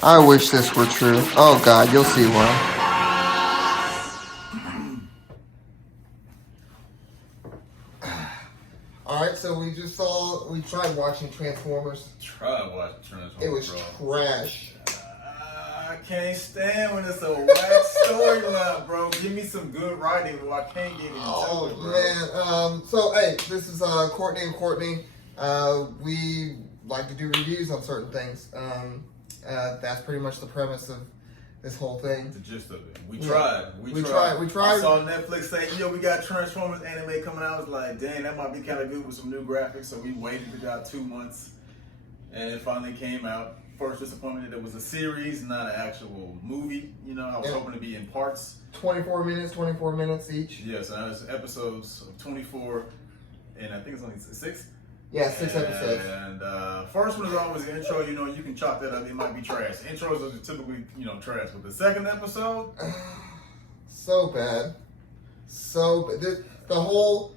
I wish this were true. Oh God, you'll see why. All right, so we tried watching Transformers. Try watching Transformers. It was bro. trash. I can't stand when it's a whack storyline, bro. Give me some good writing, or I can't get into it, bro. Man. So hey, this is Courtney and Courtney. We like to do reviews on certain things. That's pretty much the premise of this whole thing. The gist of it. We tried. We tried. I saw Netflix say, yo, we got Transformers anime coming out. I was like, dang, that might be kind of good with some new graphics. So we waited about 2 months. And it finally came out. First disappointment that it was a series, not an actual movie. You know, I was hoping to be in parts. 24 minutes each. Yes, and it's episodes of 24. And I think it's only 6. Yeah, 6 episodes. And first one is always the intro. You know, you can chalk that up. It might be trash. Intros are typically, trash. But the second episode, so bad. The whole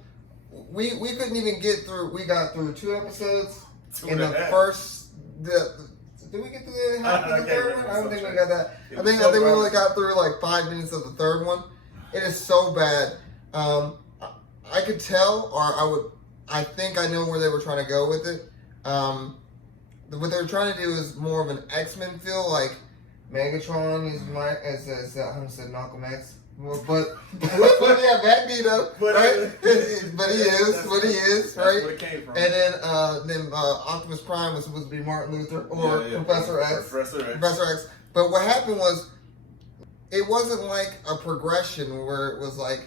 we couldn't even get through. We got through 2 episodes. In the first, did we get to the half of the third one? I don't think we got that. I think we only got through like 5 minutes of the third one. It is so bad. I could tell, or I think I know where they were trying to go with it. What they were trying to do is more of an X-Men feel, like Megatron is I almost said Malcolm X, but yeah, Magneto, right? but he is, right? Where it came from. And then Optimus Prime was supposed to be Martin Luther or Professor X. Professor X. But what happened was, it wasn't like a progression where it was like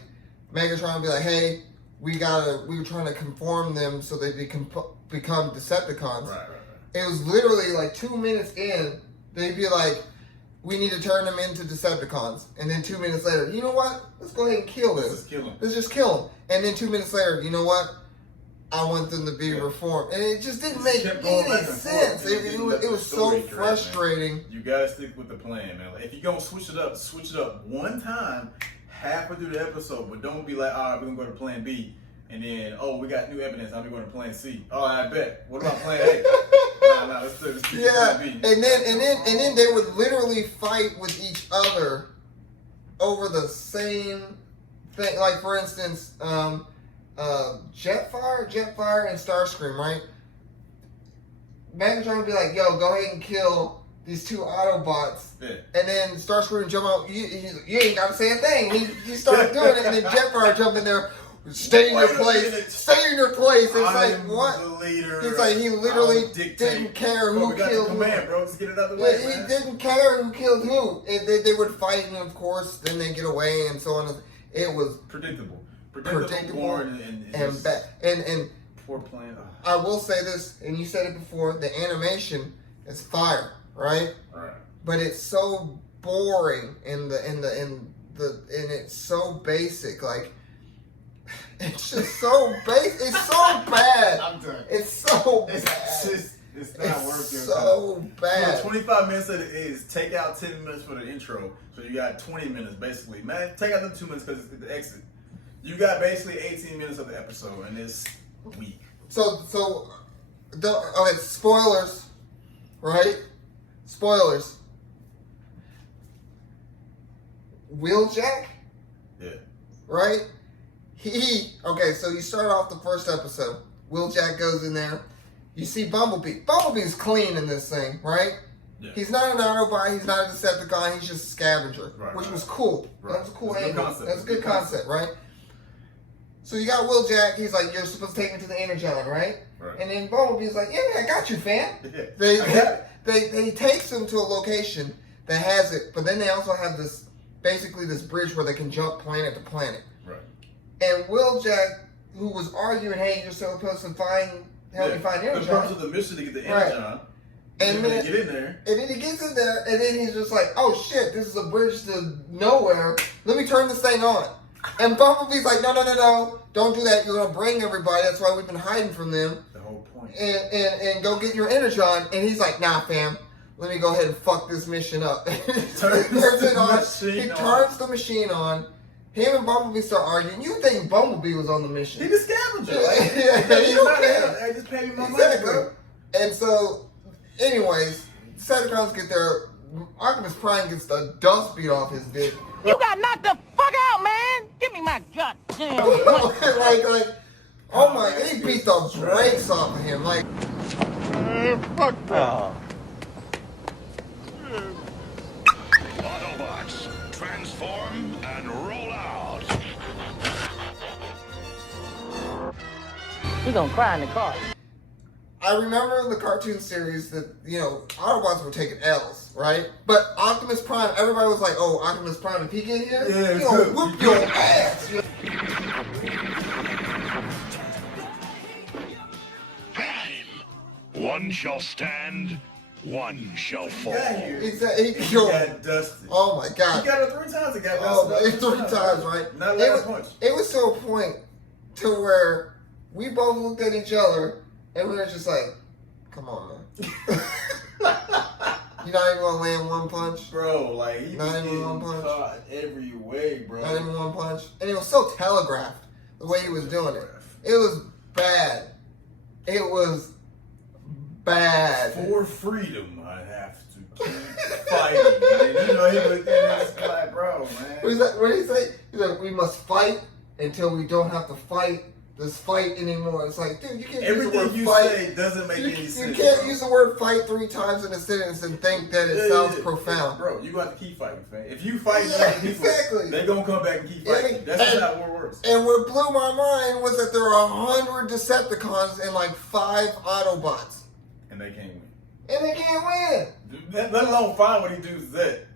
Megatron would be like, hey, we were trying to conform them so they become Decepticons. Right. It was literally like 2 minutes in, they'd be like, we need to turn them into Decepticons. And then 2 minutes later, you know what? Let's go ahead and kill this. Let's just kill them. And then 2 minutes later, you know what? I want them to be reformed. And it just didn't make any sense. It was so frustrating. You gotta stick with the plan, man. Like, if you're gonna switch it up one time, halfway through the episode, but don't be like, all right, we're gonna go to plan B, and then, oh, we got new evidence, now we're going to plan C. Oh, I bet. What about plan A? No, let's keep plan B. And then they would literally fight with each other over the same thing. Like, for instance, Jetfire and Starscream, right? Megatron would be like, yo, go ahead and kill these 2 Autobots. Yeah. And then Starscream would jump out, you ain't got to say a thing. He started doing it, and then Jetfire jump in there, stay in your place. Stay in your place. It's like, what? He's like, he literally didn't care who killed who. Bro. Just get it out of the way, he didn't care who killed who. They would fight, and of course, then they get away, and so on. It was predictable, boring, and bad. And poor plan. I will say this, and you said it before: the animation is fire, right? Right. But it's so boring, and it's so basic, like. It's just so basic. It's so bad. I'm done. It's so bad. It's not worth it. So bad. 25 minutes of it is take out 10 minutes for the intro, so you got 20 minutes basically. Man, take out the 2 minutes because it's the exit. You got basically 18 minutes of the episode, and it's weak. So, okay, spoilers, right? Spoilers. Wheeljack? Yeah. Right? Okay, so you start off the first episode. Wheeljack goes in there. You see Bumblebee. Bumblebee's clean in this thing, right? Yeah. He's not an Autobot. He's not a Decepticon. He's just a scavenger, which was cool. Right. That was a cool angle. That's a good concept, right? So you got Wheeljack. He's like, you're supposed to take me to the Energon, right? And then Bumblebee's like, yeah, I got you, fam. They takes him to a location that has it, but then they also have this bridge where they can jump planet to planet. Right. And Wheeljack, who was arguing, hey, you're supposed to help me find Energon. The purpose of the mission to get the Energon. Right. And then get in there. And then he gets in there, and then he's just like, oh shit, this is a bridge to nowhere. Let me turn this thing on. And Bumblebee's like, no, don't do that. You're going to bring everybody. That's why we've been hiding from them. The whole point. And go get your Energon. And he's like, nah, fam. Let me go ahead and fuck this mission up. He turns the machine on. Him and Bumblebee start arguing. You think Bumblebee was on the mission. He's a scavenger. He don't care. Just pay me my money, bro. And so, anyways, Decepticons get there. Optimus Prime gets the dust beat off his dick. You got knocked the fuck out, man! Give me my goddamn like, oh my, he beat the brakes off of him. Like, fuck that. Autobots, transform and roll out. You gonna cry in the car. I remember in the cartoon series that, you know, Autobots were taking L's, right? But Optimus Prime, everybody was like, oh, Optimus Prime, if he get here, he gonna whoop your ass. One shall stand, one shall fall. Exactly. He got dusted. Oh my God. He got it 3 times. He got Oh, dusted. 3 times, right? Not like a punch. It was to a point to where we both looked at each other and we were just like, come on, man. You're not even gonna land one punch? Bro, like, he Not was even one getting punch? caught every way, bro. Not even one punch. And it was so telegraphed the way he was doing it. It was bad. It was bad. For freedom, I have to keep fighting. And you know, he was like, bro, man. What did he say? He's like, we must fight until we don't have to fight this fight anymore. It's like, dude, you can't use the word Everything you fight. say doesn't make any sense. You can't use the word fight 3 times in a sentence and think that it sounds profound. Bro, you got to keep fighting, man. If you fight people, exactly. they're going to come back and keep fighting. That's just how it works. And what blew my mind was that there are 100 Decepticons and like 5 Autobots. And they can't win. And they can't win. Let alone find what he does that.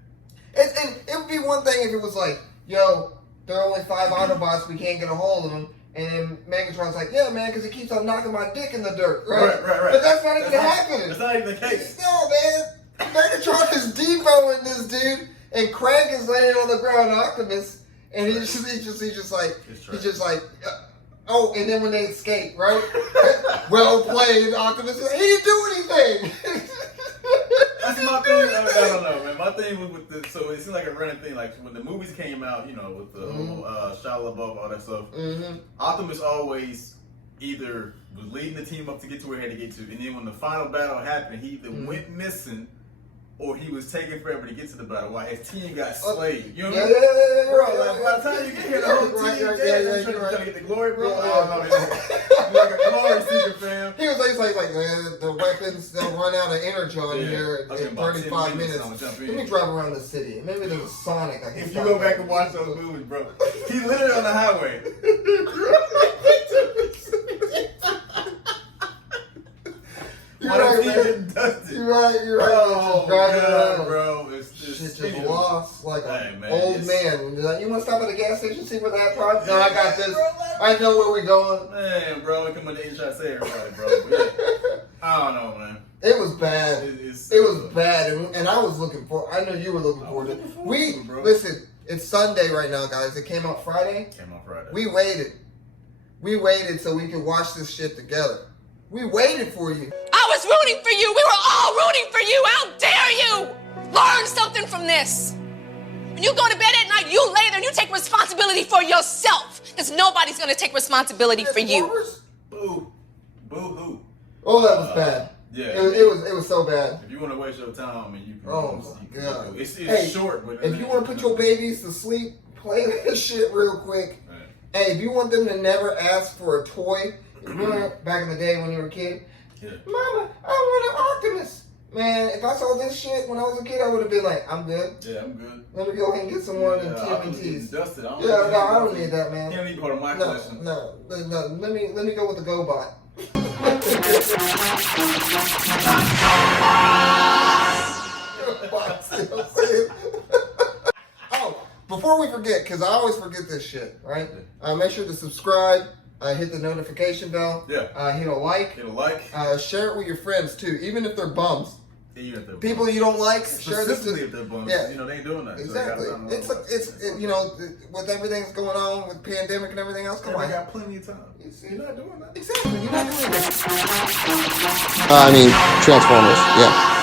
And it would be one thing if it was like, yo, there are only 5 Autobots, we can't get a hold of them. And then Megatron's like, yeah, man, because he keeps on knocking my dick in the dirt, right? Right. But that's not even happening. That's not even the case. No, man. Megatron is depoing this dude, and Crank is laying on the ground, Optimus, and he's just like, oh, and then when they escape, right? Well played, Optimus. He didn't do anything. That's my thing. I don't know, man. My thing was with the, so it seemed like a running thing. Like when the movies came out, you know, with the Shia LaBeouf, all that stuff. Optimus always either was leading the team up to get to where he had to get to, and then when the final battle happened, he either went missing or he was taking forever to get to the battle while his team got slayed. You know what I mean? Bro, like, by the time you get here, the whole team dead. Trying to get the glory, bro. Oh, no, you're like a glory seeker, fam. He was like, man, the weapons, they'll run out of energy on here in 35 minutes. Let me drive around the city. Maybe there's a Sonic I can If you go back and watch those movies, bro, he's literally on the highway. You're right, Oh, driving God, around. bro. It's Shit just lost like an old man. You want to stop at the gas station, see where that product? No, I got this. I know where we're going. Man, bro, come on, they try to say everybody, bro. But yeah, I don't know, man. It was bad. It was bad, and I was looking for. I know you were looking forward to it. Listen. It's Sunday right now, guys. It came out Friday. We waited so we could watch this shit together. We waited for you. I was rooting for you. We were all rooting for you. How dare you? Learn something from this. When you go to bed at night, you lay there and you take responsibility for yourself. Because nobody's going to take responsibility for you. Boo. Boo-hoo. Oh, that was bad. Yeah. It was so bad. If you want to waste your time, and you can. Oh, my God. It's short, but. If you want to put your babies to sleep, play that shit real quick. Right. Hey, if you want them to never ask for a toy, remember back in the day when you were a kid? Yeah. Mama, I want an Optimus. Man, if I saw this shit when I was a kid, I would have been like, I'm good. Yeah, I'm good. Let me go ahead and get some more of the TMNTs. Dusted. I don't need that, man. You don't need part of my collection. No. Let me go with the GoBot. Oh, before we forget, because I always forget this shit, right? Make sure to subscribe. Hit the notification bell. Yeah. Hit a like. Share it with your friends too, even if they're bums. People you don't like, share this. If they're bums. Yeah. You know, they ain't doing that. Exactly. So you know, with everything that's going on with pandemic and everything else, come on. I got plenty of time. You're not doing that. Exactly. You're not doing that. I mean, Transformers, yeah.